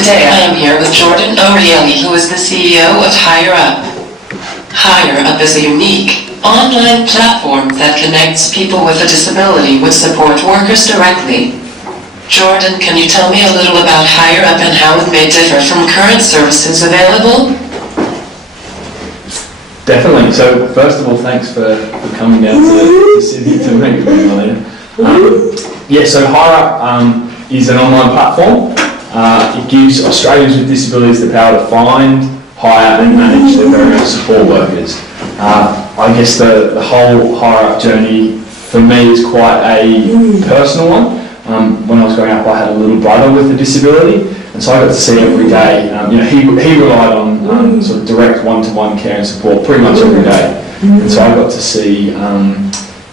Today I am here with Jordan O'Reilly, who is the CEO of HIreUP. HIreUP is a unique online platform that connects people with a disability with support workers directly. Jordan, can you tell me a little about HIreUP and how it may differ from current services available? Definitely. So first of all, thanks for coming down to Sydney to meet with me, Marlena. So HIreUP is an online platform. It gives Australians with disabilities the power to find, hire and manage their very own support workers. I guess the whole HIreUP journey for me is quite a personal one. When I was growing up, I had a little brother with a disability, and so I got to see every day. He relied on sort of direct one-to-one care and support pretty much every day, and so I got to see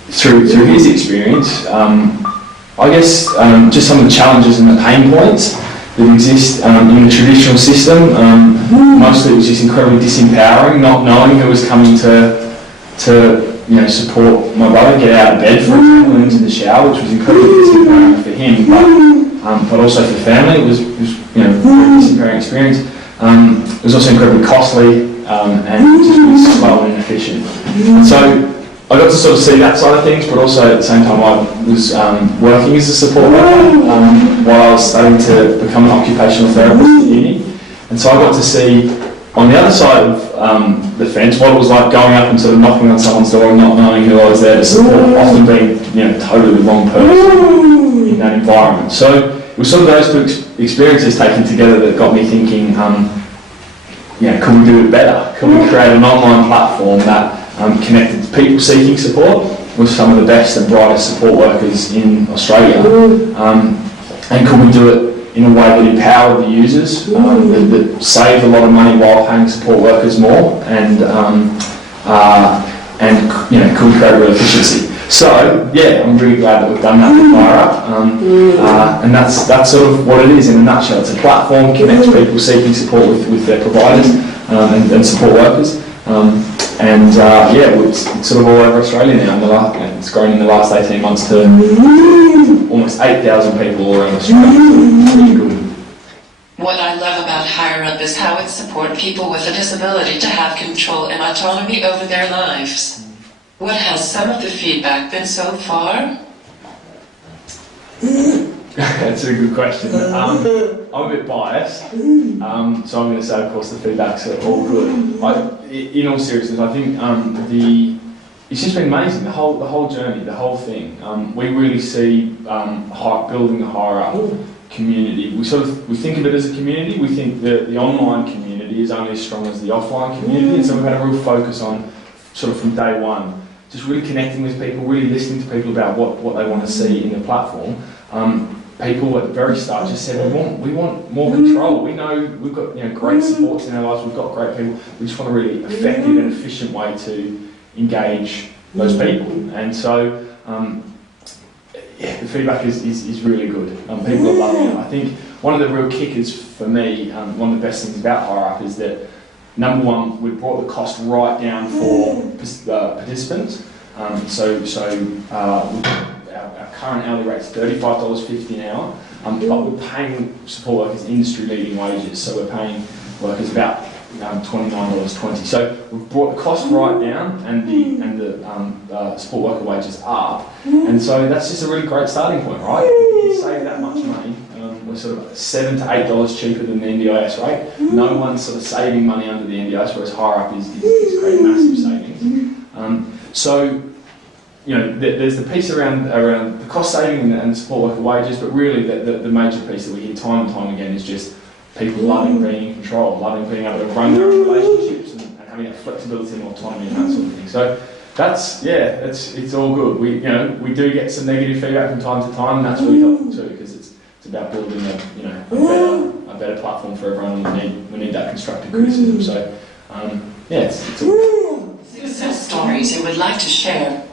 through his experience, I guess just some of the challenges and the pain points that exist in the traditional system. Mostly it was just incredibly disempowering, not knowing who was coming to support my brother, get out of bed, for example, and into the shower, which was incredibly disempowering for him, but also for family. It was a very disempowering experience. It was also incredibly costly and just really slow and inefficient. And so I got to sort of see that side of things, but also at the same time I was working as a support worker while I was starting to become an occupational therapist at uni. And so I got to see on the other side of the fence what it was like going up and sort of knocking on someone's door and not knowing who I was there to support, often being totally the wrong person in that environment. So it was sort of those two experiences taken together that got me thinking, could we do it better? Could we create an online platform that connected to people seeking support with some of the best and brightest support workers in Australia? And could we do it in a way that empowered the users, that saved a lot of money while paying support workers more, and could we create real efficiency? So I'm really glad that we've done that with HIreUP, and that's sort of what it is in a nutshell. It's a platform that connects people seeking support with their providers and support workers. It's sort of all over Australia now. It's grown in the last 18 months to almost 8,000 people all around Australia. It's really good. What I love about HIreUP is how it supports people with a disability to have control and autonomy over their lives. What has some of the feedback been so far? That's a good question. I'm a bit biased, so I'm going to say, of course, the feedback's all good. In all seriousness, I think it's just been amazing. The whole journey, the whole thing. We really see building the HIreUP community. We think of it as a community. We think that the online community is only as strong as the offline community, and so we've had a real focus on sort of from day one, just really connecting with people, really listening to people about what they want to see in the platform. People at the very start just said, we want more control. We know we've got great supports in our lives, we've got great people. We just want a really effective and efficient way to engage those people. And so the feedback is really good. People are loving it. I think one of the real kickers for me, one of the best things about HIreUP is that, number one, we brought the cost right down for participants. Our current hourly rate is $35.50 an hour, but we're paying support workers industry-leading wages, so we're paying workers about $29.20. So we've brought the cost right down, and the support worker wages up, and so that's just a really great starting point, right? You save that much money. We're sort of $7 to $8 cheaper than the NDIS rate. No one's sort of saving money under the NDIS, whereas HIreUP is creating massive savings. There's the piece around the cost saving and support worker wages, but really the major piece that we hear time and time again is just people loving being in control, loving being able to run their own relationships and having that flexibility and autonomy and that sort of thing. So it's all good. We do get some negative feedback from time to time, and that's really helpful too, because it's about building a better platform for everyone, and we need that constructive criticism. So it's all Success stories you would like to share?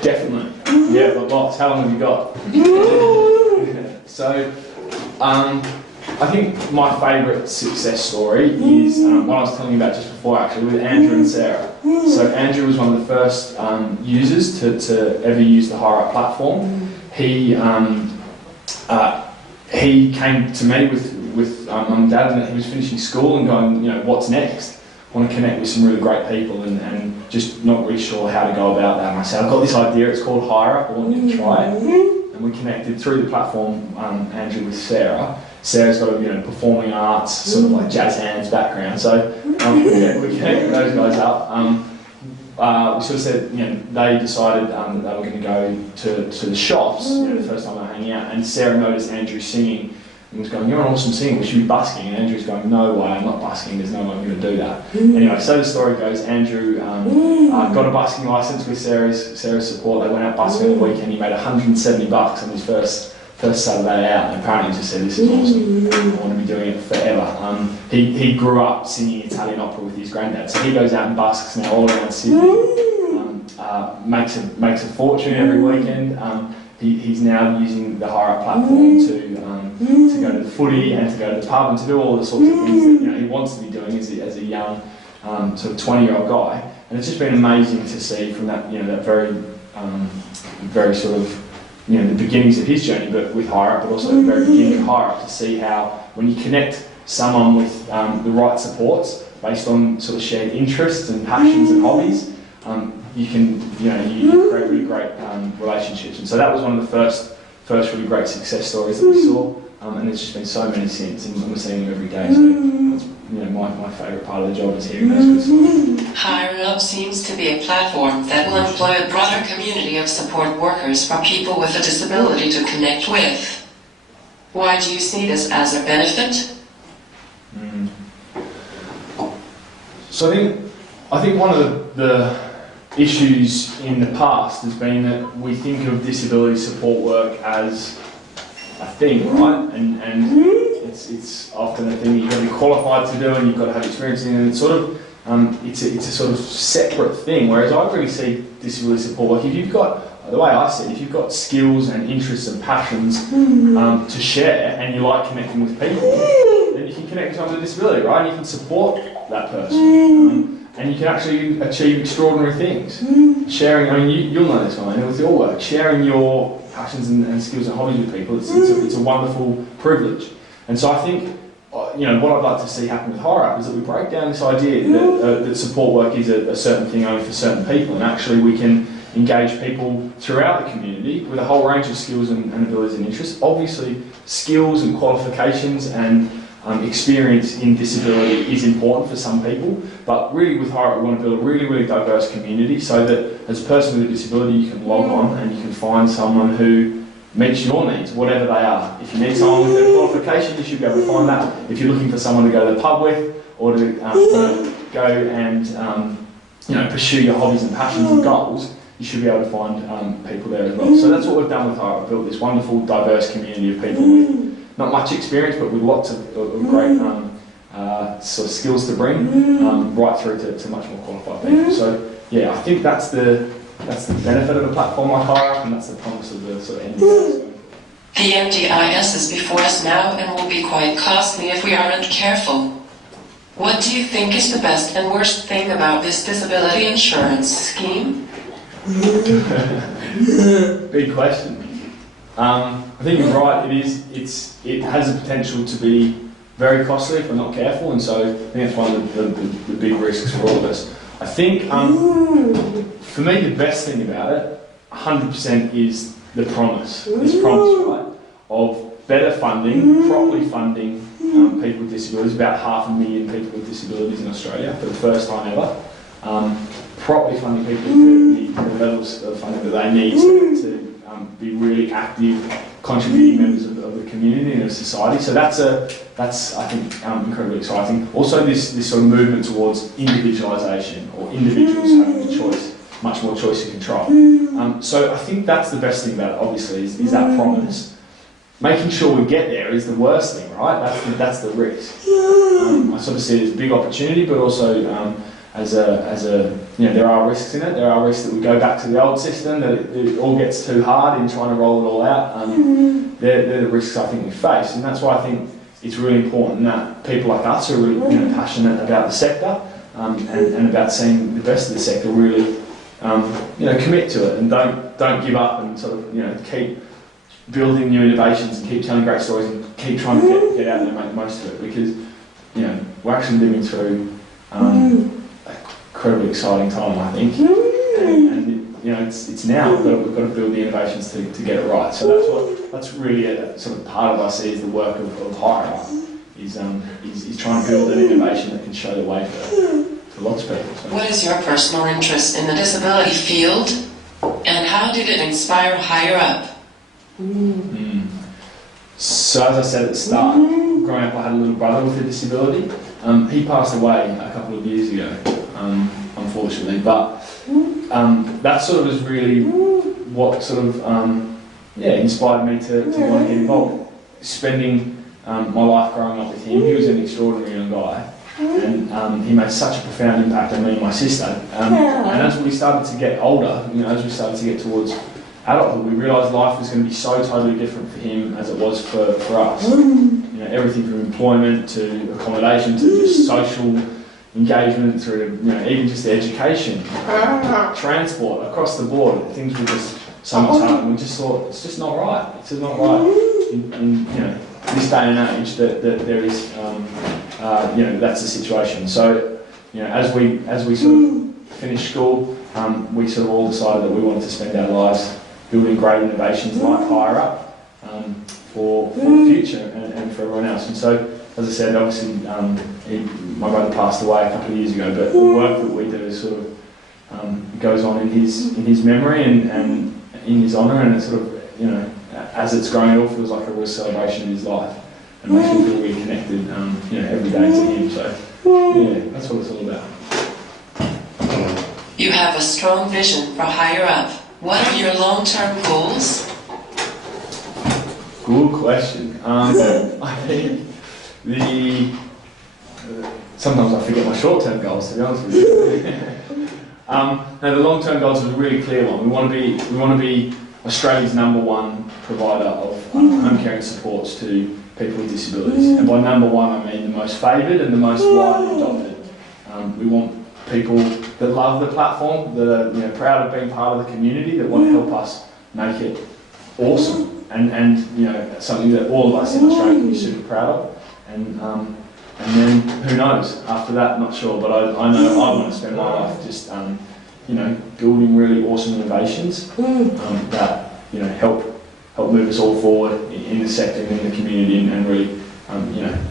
Definitely. Yeah, lots. How long have you got? So, I think my favourite success story is what I was telling you about just before, actually, with Andrew and Sarah. So Andrew was one of the first users to ever use the HIreUP platform. he came to me with mum and dad, and he was finishing school and going, what's next? I want to connect with some really great people and just not really sure how to go about that. And I said, I've got this idea, it's called HIreUP, I want you to try it. And we connected through the platform, Andrew, with Sarah. Sarah's got a performing arts, sort of like jazz hands background, so we connected those guys up. We sort of said, they decided that they were going to go to the shops, the first time they were hanging out, and Sarah noticed Andrew singing and was going, you're an awesome singer, we should be busking. And Andrew's going, no way, I'm not busking, there's no way I'm going to do that. Anyway, so the story goes, Andrew got a busking licence with Sarah's support. They went out busking on the weekend. He made $170 on his first Saturday out, and apparently he just said, this is awesome, I want to be doing it forever. He grew up singing Italian opera with his granddad, so he goes out and busks now all around Sydney, makes a fortune every weekend. He's now using the HIreUP platform to go to the footy and to go to the pub and to do all the sorts of things that he wants to be doing as a young sort of 20-year-old guy. And it's just been amazing to see from that that very sort of the beginnings of his journey, but with HIreUP, but also the very beginning of HIreUP, to see how when you connect someone with the right supports based on sort of shared interests and passions and hobbies, you can you create really great relationships. And so that was one of the first really great success stories that we saw, and there's just been so many since, and we're seeing them every day. So that's my favourite part of the job is hearing those good stories. HireUP seems to be a platform that will employ a broader community of support workers for people with a disability to connect with. Why do you see this as a benefit? So I think one of the issues in the past has been that we think of disability support work as a thing, right? And it's often a thing you've got to be qualified to do and you've got to have experience in, and it's sort of it's a sort of separate thing. Whereas I really see disability support work, if you've got, the way I see it, if you've got skills and interests and passions to share, and you like connecting with people, then you can connect with someone with a disability, right? And you can support that person. And you can actually achieve extraordinary things. Sharing, you'll know this one, with your work, sharing your passions and skills and hobbies with people, it's a wonderful privilege. And so I think, what I'd like to see happen with HIreUP is that we break down this idea that support work is a certain thing only for certain people, and actually we can engage people throughout the community with a whole range of skills and abilities and interests. Obviously, skills and qualifications and experience in disability is important for some people, but really with HIreUP we want to build a really, really diverse community so that as a person with a disability you can log on and you can find someone who meets your needs, whatever they are. If you need someone with a qualification, you should be able to find that. If you're looking for someone to go to the pub with, or to go and pursue your hobbies and passions and goals, you should be able to find people there as well. So that's what we've done with HIreUP. We've built this wonderful, diverse community of people with not much experience, but with lots of great sort of skills to bring, right through to much more qualified people. So yeah, I think that's the benefit of a platform like HIreUP, and that's the promise of the sort of NDIS. The NDIS is before us now and will be quite costly if we aren't careful. What do you think is the best and worst thing about this disability insurance scheme? Big question. I think you're right. It has the potential to be very costly if we're not careful, and so I think that's one of the big risks for all of us. I think for me the best thing about it, 100%, is the promise. This promise, right, of better funding, properly funding people with disabilities. About 500,000 people with disabilities in Australia for the first time ever. Properly funding people with the levels of funding that they need to be really active, contributing members of the community and of society. So that's I think incredibly exciting. Also, this sort of movement towards individualisation, or individuals having the choice, much more choice and control. So I think that's the best thing about it. Obviously, is that promise. Making sure we get there is the worst thing, right? That's the risk. I sort of see it as a big opportunity, but also as a there are risks in it. There are risks that we go back to the old system, that it all gets too hard in trying to roll it all out. They're the risks I think we face, and that's why I think it's really important that people like us who are really passionate about the sector and about seeing the best of the sector really commit to it and don't give up and sort of keep building new innovations and keep telling great stories and keep trying to get out there and make the most of it, because we're actually living through an incredibly exciting time, I think, and it's now we've got to build the innovations to get it right. So that's really a sort of part of I see as the work of HireUP, is trying to build an innovation that can show the way for lots of people. So. What is your personal interest in the disability field, and how did it inspire HireUP? So as I said at the start, growing up I had a little brother with a disability. He passed away a couple of years ago, unfortunately, but that sort of was really what sort of inspired me to want to get involved. Spending my life growing up with him, he was an extraordinary young guy, and he made such a profound impact on me and my sister. And as we started to get older, as we started to get towards adulthood, we realised life was going to be so totally different for him as it was for us. Everything from employment to accommodation to just social engagement through even just education, transport, across the board. Things were just so much harder, and we just thought it's just not right. It's just not right in this day and age that there is that's the situation. So as we sort of finished school, we sort of all decided that we wanted to spend our lives building great innovations like HireUP for the future and for everyone else. And so, as I said, obviously my brother passed away a couple of years ago, but the work that we do is sort of goes on in his memory and in his honour, and it's sort of as it's growing, it all feels like a real celebration of his life, and makes me feel really connected every day to him. So that's what it's all about. You have a strong vision for HireUP. What are your long-term goals? Good question. I think sometimes I forget my short-term goals, to be honest with you. The long-term goals is a really clear one. We want to be Australia's #1 provider of home care and supports to people with disabilities. And by #1, I mean the most favoured and the most widely adopted. We want people that love the platform, that are proud of being part of the community, that want to help us make it awesome and something that all of us in Australia can be super proud of. And then who knows after that, not sure, but I know I want to spend my life just building really awesome innovations that help move us all forward in the sector and in the community, and really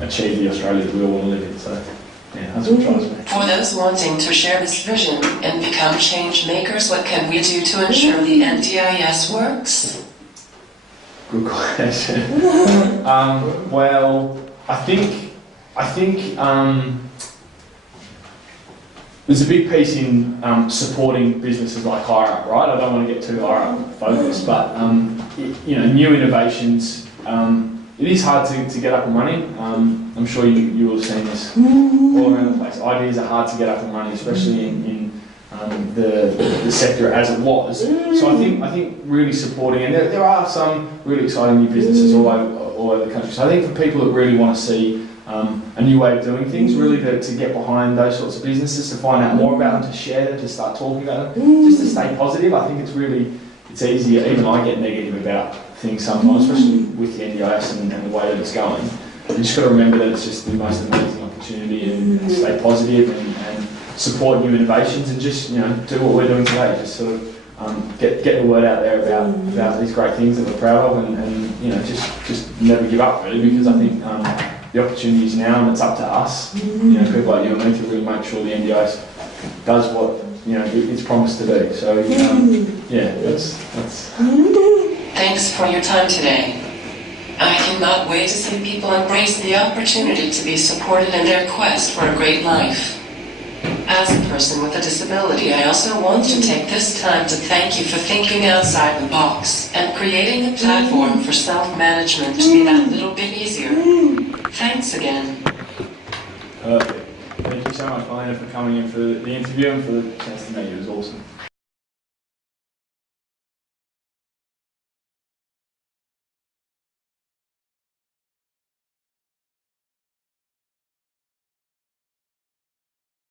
achieve the Australia that we all want to live in. So that's what drives me. For those wanting to share this vision and become change makers, what can we do to ensure the NDIS works? Good question. Well, I think there's a big piece in supporting businesses like HireUP, right? I don't want to get too HireUP focused, but new innovations. It is hard to get up and running. I'm sure you will have seen this all around the place. Ideas are hard to get up and running, especially in the sector as it was. So I think really supporting, and there are some really exciting new businesses all over the country. So I think for people that really want to see a new way of doing things, really to get behind those sorts of businesses, to find out more about them, to share them, to start talking about them, just to stay positive. I think it's easy, even I get negative about things sometimes, especially with the NDIS and the way that it's going. You just got to remember that it's just the most amazing opportunity, and stay positive and support new innovations, and just do what we're doing today. Just sort of get the word out there about these great things that we're proud of, and just never give up really, because I think the opportunity is now, and it's up to us, people like you and me, to really make sure the NDIS does what it's promised to do. So that's. Thanks for your time today. I cannot wait to see people embrace the opportunity to be supported in their quest for a great life. As a person with a disability, I also want to take this time to thank you for thinking outside the box and creating the platform for self-management to be that little bit easier. Thanks again. Perfect. Thank you so much, Elena, for coming in for the interview and for the chance to meet you. It was awesome.